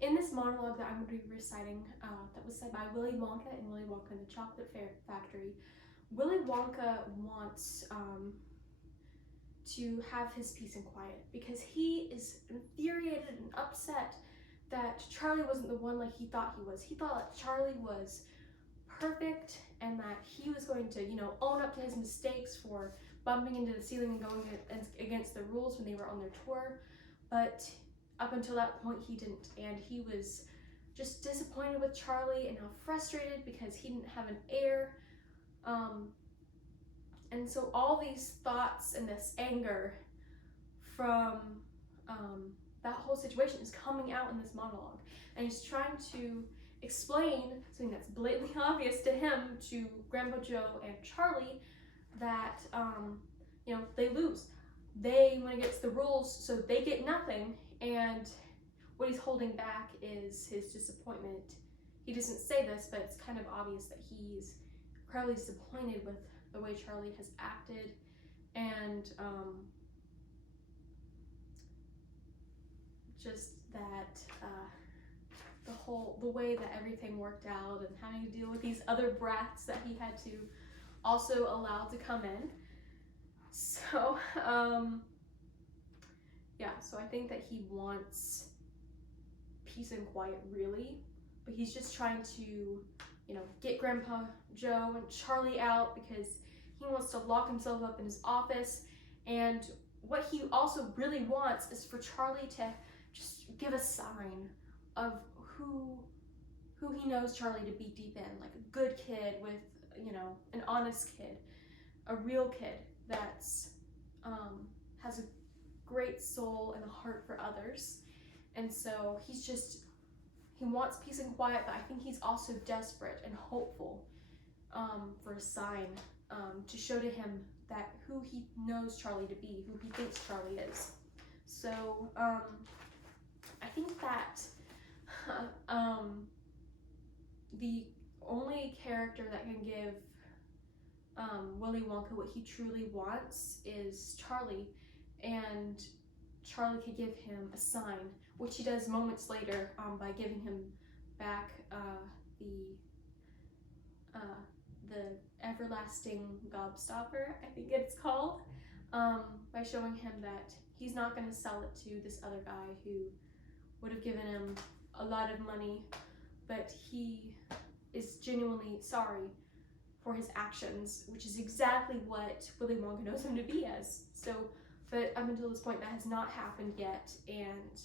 In this monologue that I'm going to be reciting, that was said by Willy Wonka in Willy Wonka and the Chocolate Factory, Willy Wonka wants to have his peace and quiet because he is infuriated and upset that Charlie wasn't the one like he thought he was. He thought that Charlie was perfect and that he was going to, own up to his mistakes for bumping into the ceiling and going against the rules when they were on their tour. But up until that point, he didn't. And he was just disappointed with Charlie and how frustrated because he didn't have an heir. And so all these thoughts and this anger from that whole situation is coming out in this monologue. And he's trying to explain something that's blatantly obvious to him, to Grandpa Joe and Charlie, that they lose. They went against the rules, so they get nothing, and what he's holding back is his disappointment. He doesn't say this, but it's kind of obvious that he's incredibly disappointed with the way Charlie has acted, and just that the way that everything worked out and having to deal with these other brats that he had to also allow to come in. So so I think that he wants peace and quiet really, but he's just trying to get Grandpa Joe and Charlie out because he wants to lock himself up in his office. And what he also really wants is for Charlie to just give a sign of who he knows Charlie to be deep in, like a good kid with, an honest kid, a real kid that's has a great soul and a heart for others. And so he wants peace and quiet, but I think he's also desperate and hopeful for a sign to show to him that who he knows Charlie to be, who he thinks Charlie is. So I think that the only character that can give Willy Wonka what he truly wants is Charlie, and Charlie could give him a sign, which he does moments later by giving him back the everlasting gobstopper, I think it's called, by showing him that he's not going to sell it to this other guy who would have given him a lot of money, but he is genuinely sorry for his actions, which is exactly what Willy Wonka knows him to be as. So, but up until this point, that has not happened yet, and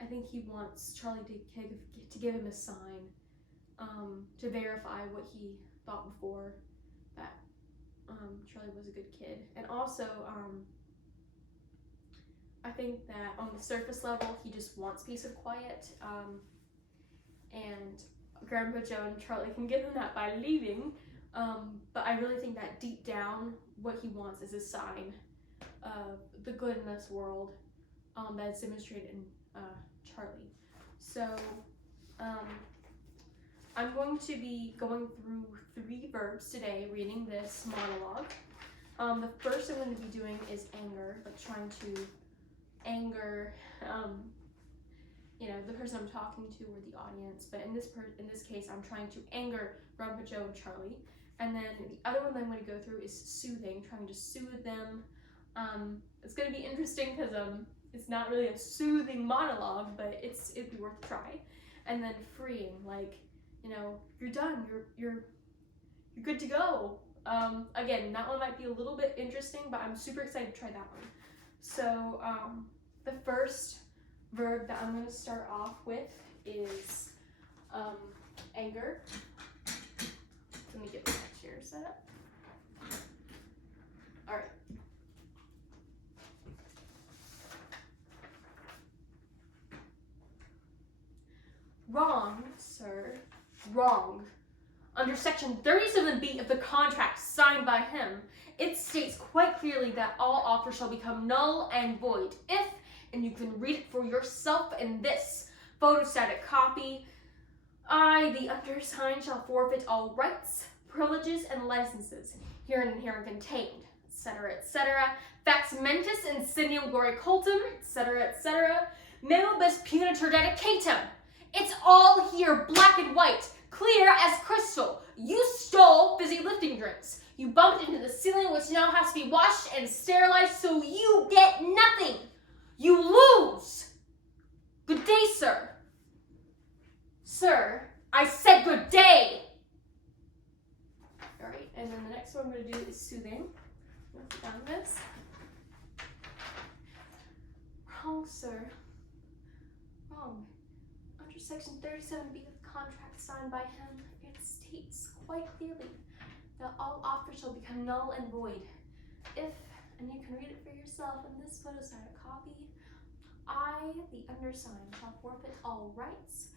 I think he wants Charlie to give him a sign to verify what he thought before, that Charlie was a good kid. And also, I think that on the surface level, he just wants peace and quiet, and Grandpa Joe and Charlie can give him that by leaving, but I really think that deep down, what he wants is a sign of the good in this world that's demonstrated in Charlie. So I'm going to be going through 3 verbs today, reading this monologue. The first I'm going to be doing is anger, like trying to anger the person I'm talking to or the audience, but in this case I'm trying to anger Grandpa Joe and Charlie. And then the other one that I'm going to go through is soothing, trying to soothe them. It's going to be interesting because it's not really a soothing monologue, but it'd be worth a try. And then freeing, like, you're done, you're good to go. Again, that one might be a little bit interesting, but I'm super excited to try that one. So the first verb that I'm going to start off with is anger. Let me get my chair set up. All right. Wrong, sir. Wrong. Under section 37B of the contract signed by him, it states quite clearly that all offers shall become null and void if, and you can read it for yourself in this photostatic copy, I, the undersigned, shall forfeit all rights, privileges, and licenses herein contained, etc., etc., fax mentis insigniam glory cultum, etc., etc., Memobus punitor dedicatum. It's all here, black and white, clear as crystal. You stole fizzy lifting drinks. You bumped into the ceiling, which now has to be washed and sterilized, so you get nothing. You lose. Good day, sir. Sir, I said good day. All right, and then the next one I'm going to do is soothing. Let's put down this. Wrong, sir. Wrong. Under section 37B of the contract signed by him, it states quite clearly that all offers shall become null and void if, and you can read it for yourself in this photostatic copy, I, the undersigned, shall forfeit all rights,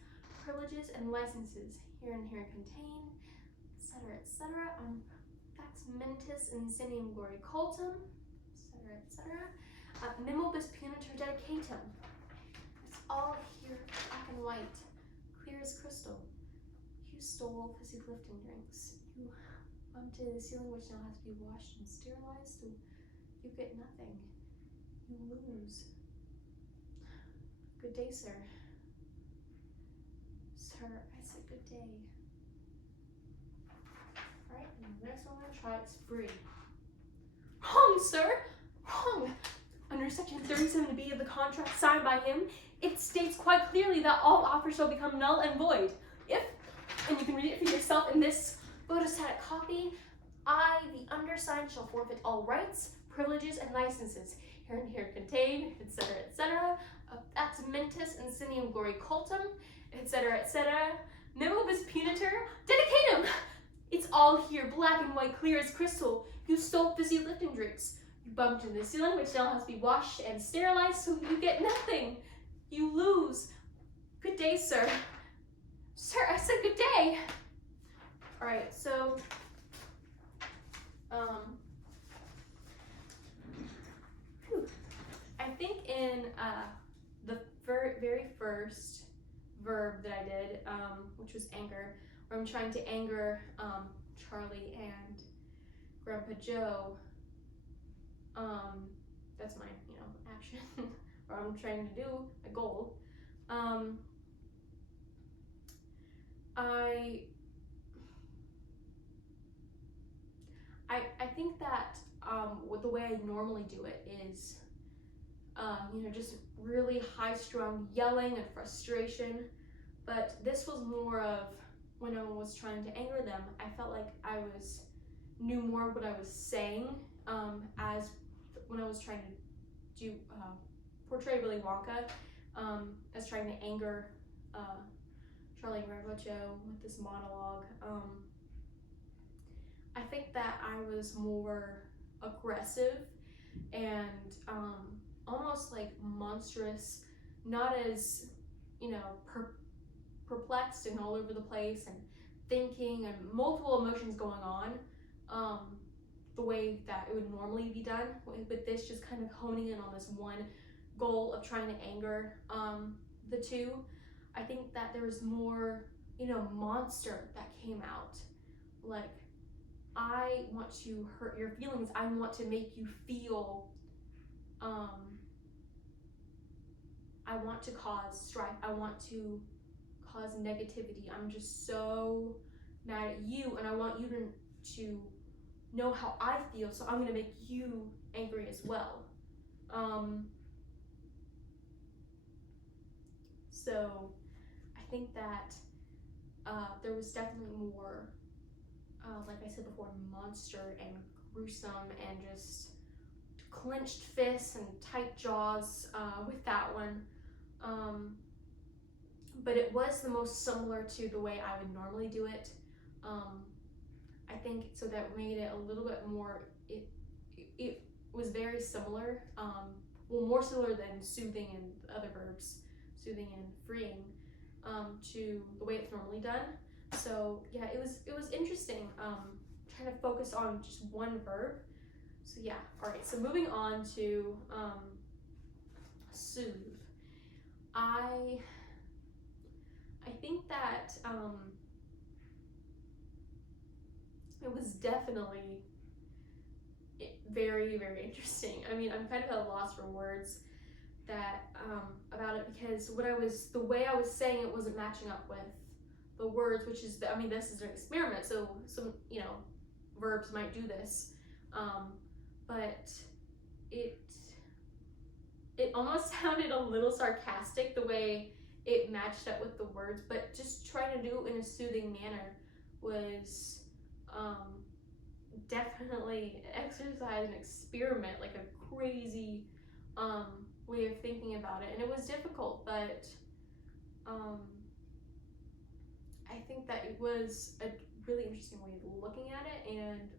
privileges, and licenses herein contained, etc., on fax mentis insinium gloricultum, etc., memobus punitor dedicatum. It's all here, black and white, clear as crystal. You stole fizzy lifting drinks. You bumped into the ceiling, which now has to be washed and sterilized, so you get nothing. You lose. Good day, sir. Sir, I said good day. Alright, and the next one I'm gonna try is free. Wrong, sir! Wrong! Under section 37B of the contract signed by him, it states quite clearly that all offers shall become null and void if, and you can read it for yourself in this photostatic copy, I, the undersigned, shall forfeit all rights, privileges, and licenses herein contained, etc., of fax mentis insinium gloricultum, etc., memobus punitor dedicatum. It's all here, black and white, clear as crystal. You stole fizzy lifting drinks. You bumped into the ceiling, which now has to be washed and sterilized, so you get nothing. You lose. Good day, sir. Sir, I said good day. All right, so, I think in the very first verb that I did, which was anger, where I'm trying to anger Charlie and Grandpa Joe, that's my, action, or I'm trying to do, a goal. I think that the way I normally do it is, just really high-strung yelling and frustration. But this was more of when I was trying to anger them. I felt like I knew more of what I was saying, as when I was trying to do portray Willy Wonka, as trying to anger Charlie and Grandpa Joe with this monologue. I think that I was more aggressive and almost like monstrous, not as, perplexed and all over the place and thinking and multiple emotions going on, the way that it would normally be done, with this just kind of honing in on this one goal of trying to anger the two. I think that there was more, monster that came out. Like, I want to hurt your feelings. I want to make you feel, I want to cause strife. I want to cause negativity. I'm just so mad at you, and I want you to know how I feel, so I'm going to make you angry as well. So I think that there was definitely more, like I said before, monster and gruesome and just clenched fists and tight jaws with that one. But it was the most similar to the way I would normally do it. I think so that made it a little bit more, it was very similar, well, more similar than soothing and other verbs, soothing and freeing, to the way it's normally done. So yeah, it was interesting, trying to focus on just one verb. So yeah, all right, so moving on to soothe. I think that it was definitely very, very interesting. I mean, I'm kind of at a loss for words that about it, because the way I was saying it wasn't matching up with the words, which is, I mean, this is an experiment, so some, verbs might do this, but it almost sounded a little sarcastic the way it matched up with the words, but just trying to do it in a soothing manner was definitely an exercise, an experiment, like a crazy way of thinking about it. And it was difficult, but I think that it was a really interesting way of looking at it, and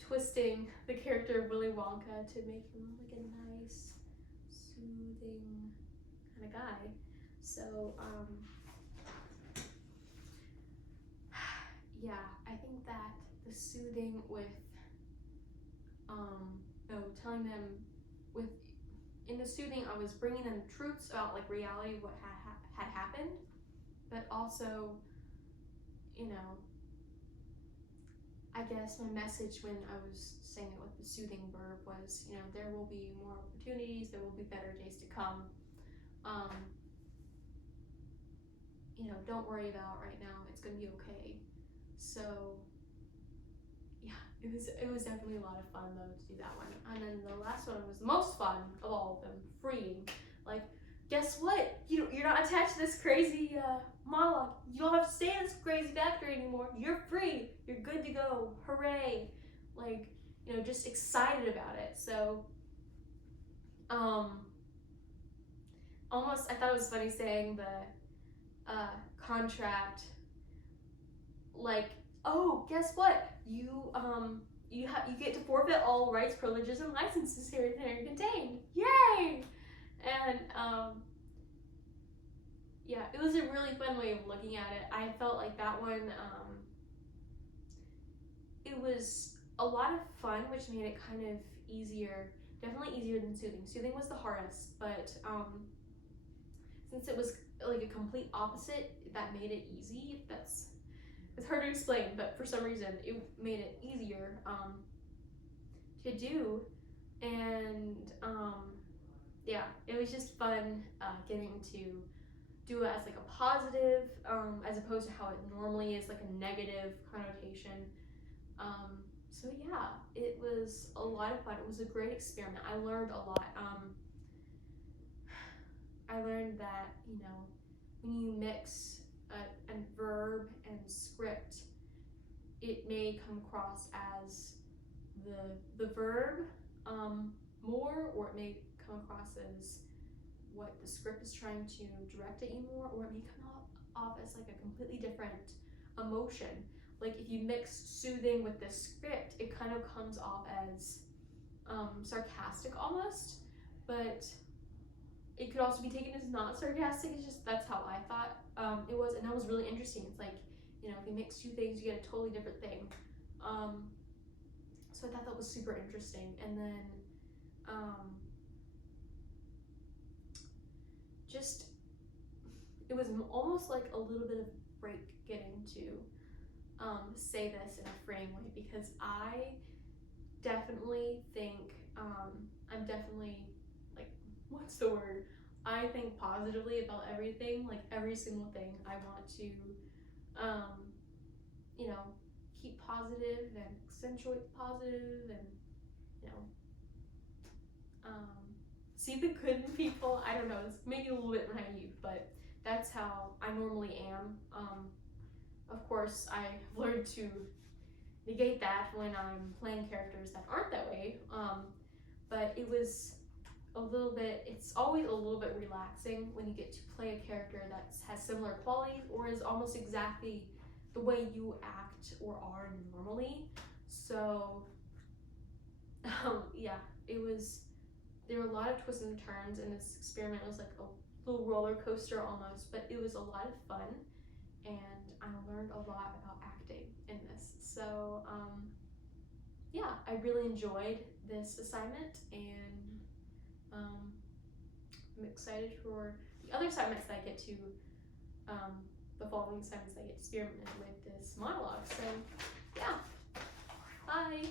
twisting the character of Willy Wonka to make him like a nice, soothing kind of guy. So yeah, I think that the soothing with telling them in the soothing, I was bringing them truths about like reality of what had happened, but also, I guess my message when I was saying it with the soothing verb was, there will be more opportunities, there will be better days to come. Don't worry about right now, it's gonna be okay. So yeah, it was definitely a lot of fun though to do that one. And then the last one was the most fun of all of them, freeing. Like, guess what? You're not attached to this crazy monologue. You don't have to stay in this crazy factory anymore. You're free. You're good to go. Hooray! Like, just excited about it. So, almost I thought it was funny saying the contract. Like, oh, guess what? You get to forfeit all rights, privileges, and licenses here contained. Yay! And yeah, it was a really fun way of looking at it. I felt like that one, it was a lot of fun, which made it kind of easier, definitely easier than soothing. Soothing was the hardest, but since it was like a complete opposite, that made it easy. It's hard to explain, but for some reason it made it easier to do. And yeah, it was just fun getting to do it as like a positive, as opposed to how it normally is like a negative connotation. So yeah, it was a lot of fun. It was a great experiment. I learned a lot. I learned that, when you mix a verb and script, it may come across as the verb more, or it may come across as what the script is trying to direct at you more, or it may come off as like a completely different emotion. Like if you mix soothing with the script, it kind of comes off as sarcastic almost, but it could also be taken as not sarcastic. It's just, that's how I thought it was, and that was really interesting. It's like, if you mix two things, you get a totally different thing. So I thought that was super interesting. And then just, it was almost like a little bit of break getting to say this in a freeing way, because I definitely think I'm definitely, like, what's the word? I think positively about everything, like every single thing. I want to keep positive and accentuate the positive, and see the good in people. I don't know, it's maybe a little bit naive, but that's how I normally am. Of course, I've learned to negate that when I'm playing characters that aren't that way, but it was it's always a little bit relaxing when you get to play a character that has similar qualities or is almost exactly the way you act or are normally. So yeah, there were a lot of twists and turns, and this experiment was like a little roller coaster almost, but it was a lot of fun, and I learned a lot about acting in this. So yeah, I really enjoyed this assignment, and I'm excited for the other assignments that I get to, the following assignments that I get to experiment with this monologue. So yeah, bye.